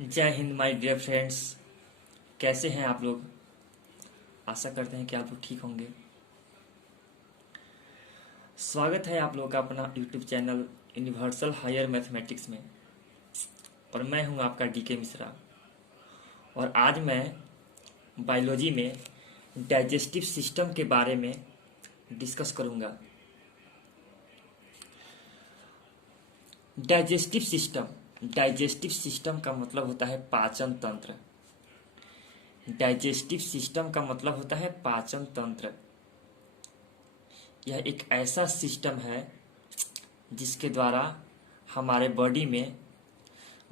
जय Hind my dear friends. कैसे हैं आप लोग? आशा करते हैं कि आप लोग ठीक होंगे। स्वागत है आप लोग का अपना YouTube channel Universal Higher Mathematics में। और मैं हूं आपका डीके मिश्रा। और आज मैं बायोलॉजी में डाइजेस्टिव सिस्टम के बारे में डिस्कस करूंगा। डाइजेस्टिव सिस्टम का मतलब होता है पाचन तंत्र। डाइजेस्टिव सिस्टम का मतलब होता है पाचन तंत्र। यह एक ऐसा सिस्टम है जिसके द्वारा हमारे बॉडी में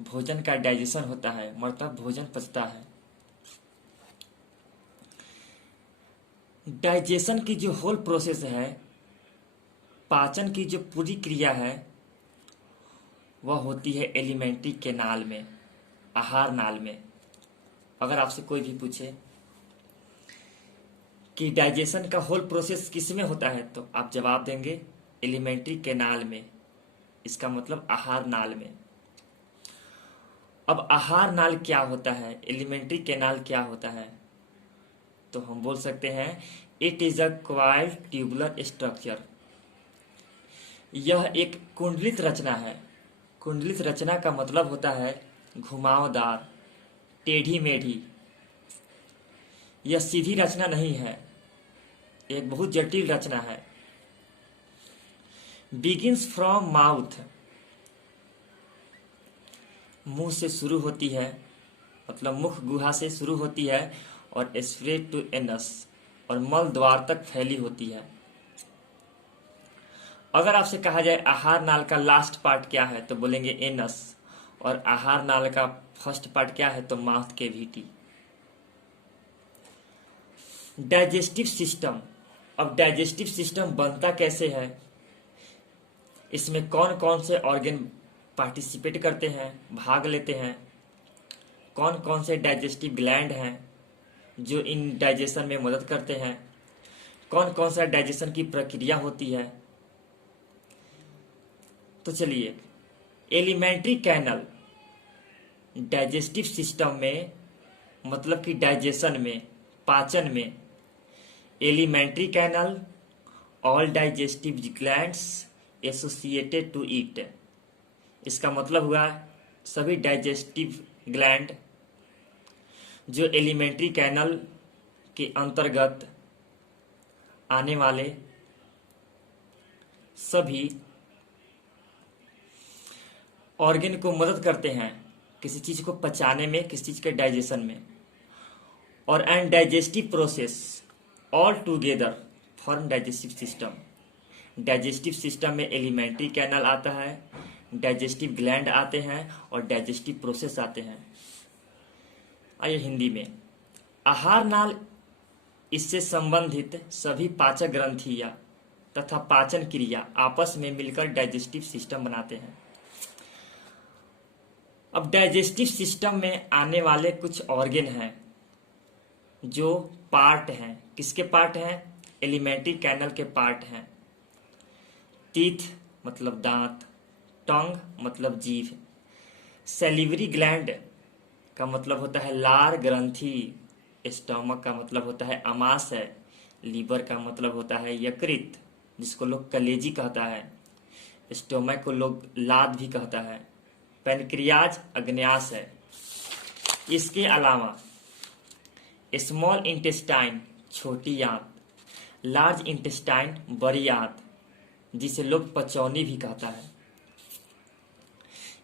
भोजन का डाइजेशन होता है, मतलब भोजन पचता है। डाइजेशन की जो होल प्रोसेस है, पाचन की जो पूरी क्रिया है, वह होती है एलिमेंट्री कैनाल में, आहार नाल में। अगर आपसे कोई भी पूछे कि डाइजेशन का होल प्रोसेस किस में होता है, तो आप जवाब देंगे एलिमेंट्री कैनाल में। इसका मतलब आहार नाल में। अब आहार नाल क्या होता है, एलिमेंट्री कैनाल क्या होता है, तो हम बोल सकते हैं it is a coiled tubular structure. यह एक कुंडलित रचना है। कुंडलित रचना का मतलब होता है घुमावदार, टेढ़ी मेढ़ी। यह सीधी रचना नहीं है, एक बहुत जटिल रचना है। बिगिंस फ्रॉम माउथ, मुंह से शुरू होती है, मतलब मुख गुहा से शुरू होती है, और स्प्रेड टू एनस, और मल द्वार तक फैली होती है। अगर आपसे कहा जाए आहार नाल का लास्ट पार्ट क्या है, तो बोलेंगे एनस। और आहार नाल का फर्स्ट पार्ट क्या है, तो माउथ कैविटी। Digestive system. अब डाइजेस्टिव सिस्टम बनता कैसे है, इसमें कौन कौन से ऑर्गन पार्टिसिपेट करते हैं, भाग लेते हैं, कौन कौन से डाइजेस्टिव ग्लैंड हैं जो इन डाइजेशन में मदद करते हैं, कौन कौन सा डाइजेशन की प्रक्रिया होती है। तो चलिए, एलिमेंट्री कैनल डाइजेस्टिव सिस्टम में, मतलब कि डाइजेशन में, पाचन में, alimentary canal, all digestive glands associated to it. इसका मतलब हुआ सभी डाइजेस्टिव ग्लैंड जो एलिमेंट्री कैनल के अंतर्गत आने वाले सभी ऑर्गन को मदद करते हैं किसी चीज को पचाने में, किसी चीज के डाइजेशन में। और and digestive process all together form digestive system. Digestive system में एलिमेंट्री कैनल आता है, डाइजेस्टिव ग्लैंड आते हैं, और डाइजेस्टिव प्रोसेस आते हैं। आइए हिंदी में, आहार नाल इससे संबंधित सभी पाचक ग्रंथियां तथा पाचन क्रिया आपस में मिलकर डाइजेस्टिव सिस्टम बनाते हैं। अब डाइजेस्टिव सिस्टम में आने वाले कुछ ऑर्गन हैं जो पार्ट हैं। किसके पार्ट हैं? एलिमेंट्री कैनल के पार्ट हैं। टीथ मतलब दांत, टंग मतलब जीभ, सैलिवरी ग्लैंड का मतलब होता है लार ग्रंथि, स्टमक का मतलब होता है अमाशय, लीवर का मतलब होता है यकृत जिसको लोग कलेजी कहता है, स्टोमक को लोग लाद भी कहता है, पैनक्रियाज अग्न्याशय। इसके अलावा स्मॉल इंटेस्टाइन छोटी आंत, लार्ज इंटेस्टाइन बड़ी आंत जिसे लोग पचौनी भी कहता है।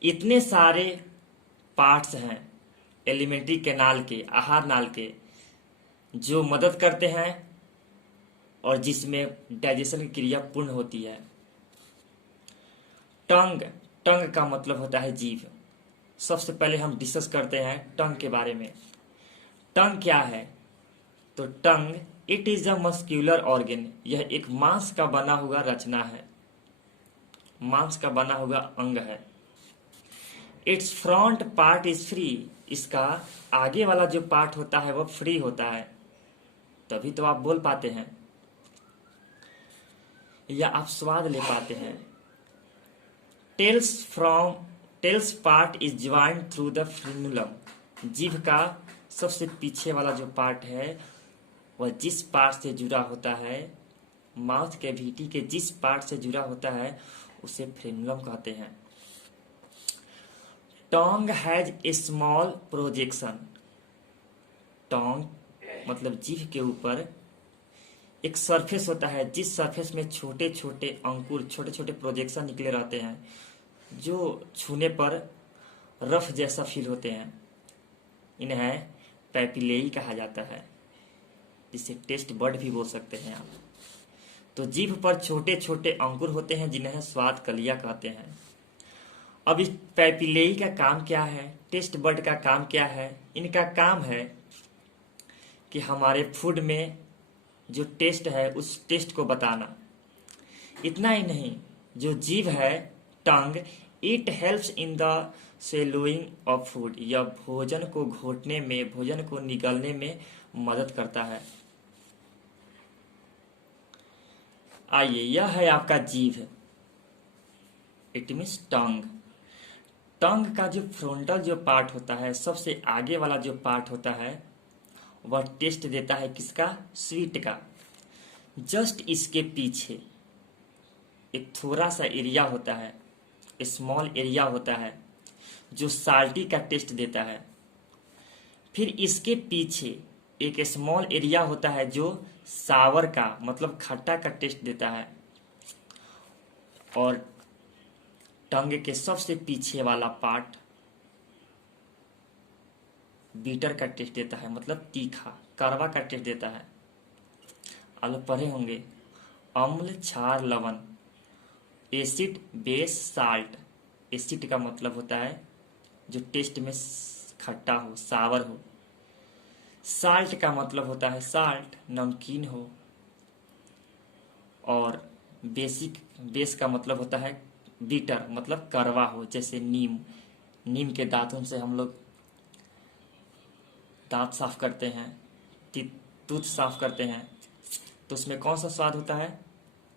इतने सारे पार्ट्स हैं एलिमेंट्री कैनाल के, आहार नाल के, जो मदद करते हैं और जिसमें डाइजेशन की क्रिया पूर्ण होती है। टंग, टंग का मतलब होता है जीभ। सबसे पहले हम डिस्कस करते हैं टंग के बारे में। टंग क्या है? तो टंग it is a muscular organ. यह एक मांस का बना हुआ रचना है, मांस का बना हुआ अंग है। It's front part is free. इसका आगे वाला जो पार्ट होता है वह फ्री होता है, तभी तो आप बोल पाते हैं या आप स्वाद ले पाते हैं। Tail's part is joint through the frenulum. जीभ का सबसे पीछे वाला जो पार्ट है वह जिस पार्ट से जुड़ा होता है, माउथ कैविटी के जिस पार्ट से जुड़ा होता है उसे फ्रेनुलम कहते हैं। Tong has a small projection. Tong मतलब जीभ के ऊपर एक सरफेस होता है जिस सरफेस में छोटे छोटे अंकुर, छोटे छोटे प्रोजेक्शन निकले रहते हैं जो छूने पर रफ जैसा फील होते हैं। इन्हें पैपिलेई कहा जाता है, जिसे टेस्ट बड भी बोल सकते हैं आप। तो जीभ पर छोटे छोटे अंकुर होते हैं जिन्हें स्वाद कलियां कहते हैं। अब इस पैपिलेई का काम क्या है, टेस्ट बड का काम क्या है? इनका काम है कि हमारे फूड में जो टेस्ट है उस टेस्ट को बताना। इतना ही नहीं, जो जीभ है tongue, it helps in the swallowing of food. यह भोजन को घोटने में, भोजन को निगलने में मदद करता है। आइए, यह है आपका जीभ, इट मीन्स टंग। टंग का जो फ्रंटल जो पार्ट होता है, सबसे आगे वाला जो पार्ट होता है, वह टेस्ट देता है किसका? स्वीट का। जस्ट इसके पीछे एक थोड़ा सा एरिया होता है, स्मॉल एरिया होता है जो साल्टी का टेस्ट देता है। फिर इसके पीछे एक स्मॉल एरिया होता है जो सावर का मतलब खट्टा का टेस्ट देता है। और टंग के सबसे पीछे वाला पार्ट बीटर का टेस्ट देता है, मतलब तीखा, कड़वा का टेस्ट देता है। आप पढ़े होंगे, अम्ल, क्षार, लवण, एसिड, बेस, साल्ट। एसिड का मतलब होता है जो टेस्ट में खट्टा हो, सावर हो। साल्ट का मतलब होता है साल्ट, नमकीन हो। और बेस का मतलब होता है बीटर, मतलब कड़वा हो, जैसे नीम के दांतों से हम लोग दांत साफ करते हैं, टूथ साफ करते हैं, तो उसमें कौन सा स्वाद होता है?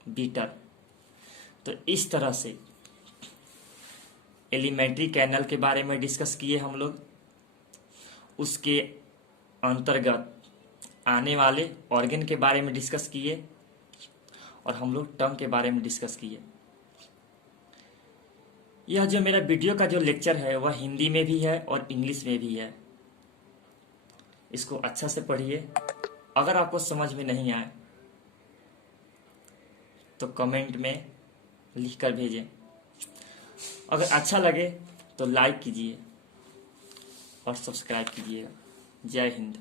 बीटर। तो इस तरह से एलिमेंट्री कैनल के बारे में डिस्कस किए हम लोग। उसके अंतर्गत आने वाले ऑर्गन के बारे में डिस्कस किए और हम लोग टंग के बारे में डिस्कस किए। यह जो मेरा वीडियो का जो लेक्चर है वह हिंदी में भी है और इंग्लिश में भी है। इसको अच्छा से पढ़िए। अगर आपको समझ में नहीं आए तो कमेंट में लिख कर भेजें। अगर अच्छा लगे तो लाइक कीजिए और सब्सक्राइब कीजिएगा। जय हिंद।